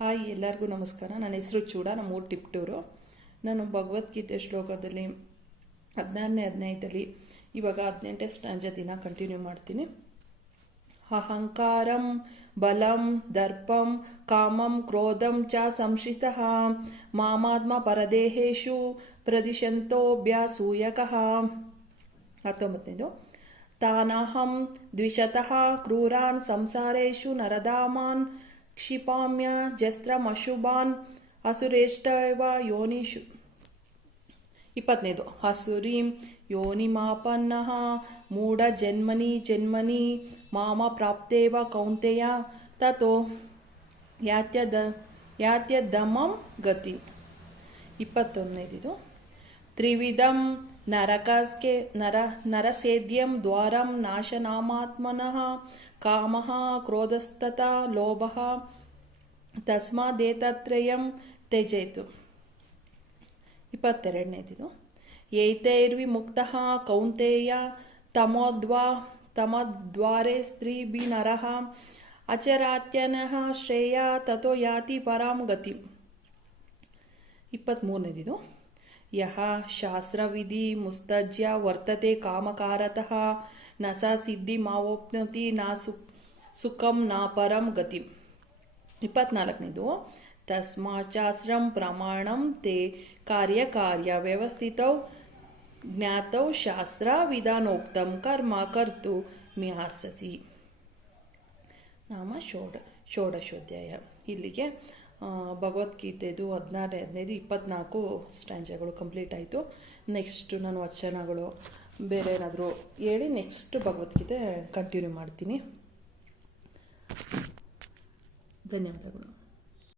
Hi, ಎಲ್ಲರಿಗೂ ನಮಸ್ಕಾರ. ನನ್ನ ಹೆಸರು ಚೂಡ, ನಮ್ಮ ಊರು ಟಿಪ್ಟೂರು. ನಾನು ಭಗವದ್ಗೀತೆ ಶ್ಲೋಕದಲ್ಲಿ 16ನೇ 15ರಲ್ಲಿ ಇವಾಗ 18ನೇ ಸ್ಟ್ಯಾಂಜ ದಿನ ಕಂಟಿನ್ಯೂ ಮಾಡ್ತೀನಿ. ಅಹಂಕಾರಂ ಬಲಂ ದರ್ಪಂ ಕಾಮಂ ಕ್ರೋಧಂ ಚ ಸಂಶ್ರಿತಃ ಮಾಮಾತ್ಮ ಪರದೇಹೇಶು ಪ್ರದಿಶಂತೋಭ್ಯಾಸೂಯಕಃ. 19ನೇದು ತಾನಹಂ ದ್ವಿಷತಃ ಕ್ರೂರಾನ್ ಸಂಸಾರೇಶು ನರದಾಮಾನ್ ಕ್ಷಿಪಾಮ್ಯ ಜಸ್ತ್ರಮಶುಭಾನ್ ಅಸುರೇಷ್ಟೈವ ಯೋನಿಷು. 20ನೇದು ಅಸುರೀಂ ಯೋನಿಮಾಪನ್ನಃ ಮೂಢ ಜನ್ಮನಿ ಜನ್ಮನಿ ಮಾಮ ಪ್ರಾಪ್ತೇವ ಕೌಂತೆಯ ತತೋ ಯಾತ್ಯಧಮಂ ಗತಿ. 21ನೇದು ತ್ರಿವಿಧಂ ನರಸೇದ್ಯಂ ದ್ವಾರಂ ನಾಶನಾಮಾತ್ಮನಃ ಕಾಮಃ ಕ್ರೋಧಸ್ತಥಾ ಲೋಭಃ ತಸ್ಮಾದೇತತ್ರಯಂ ತ್ಯಜೇತು. 22ನೇದು ಏತೈರ್ವಿಮುಕ್ತಃ ಕೌಂತೆಯ ತಮದ್ವಾರೆ ಸ್ತ್ರೀಭಿನರಃ ಅಚರಾತ್ಯನಃ ಶ್ರೇಯ ತಥೋ ಯಾತಿ ಪರಾಂ ಗತಿ. 23ನೇದು ಯಹ ಶಾಸ್ತ್ರವಿಧಿ ಮುಸ್ತಜ್ಯ ವರ್ತತೆ ಕಾಮಕಾರತಃ ನ ಸ ಸಿದ್ಧಿಮಾವಾಪ್ನೋತಿ ನ ಸುಖಂ ನ ಪರಂ ಗತಿ. 24ನೇದು ತಸ್ಮಾಚ್ಚಾಸ್ತ್ರಂ ಪ್ರಮಾಣಂ ತೇ ಕಾರ್ಯಕಾರ್ಯ ವ್ಯವಸ್ಥಿತೌ ಜ್ಞಾತೌ ಶಾಸ್ತ್ರ ವಿಧಾನೋಕ್ತಂ ಕರ್ಮ ಕರ್ತು ಮಿಹಾರ್ಸಸಿ. ನಾಮ ಷೋಡಶೋಧ್ಯಾಯ. ಇಲ್ಲಿಗೆ ಭಗವದ್ಗೀತೆದು 16, 15, 24 ಸ್ಟ್ಯಾಂಜಗಳು ಕಂಪ್ಲೀಟ್ ಆಯಿತು. ನೆಕ್ಸ್ಟ್ ನಾನು ವಚನಗಳು ಬೇರೆ ಏನಾದರೂ ಹೇಳಿ ನೆಕ್ಸ್ಟ್ ಭಗವದ್ಗೀತೆ ಕಂಟಿನ್ಯೂ ಮಾಡ್ತೀನಿ. ಧನ್ಯವಾದಗಳು.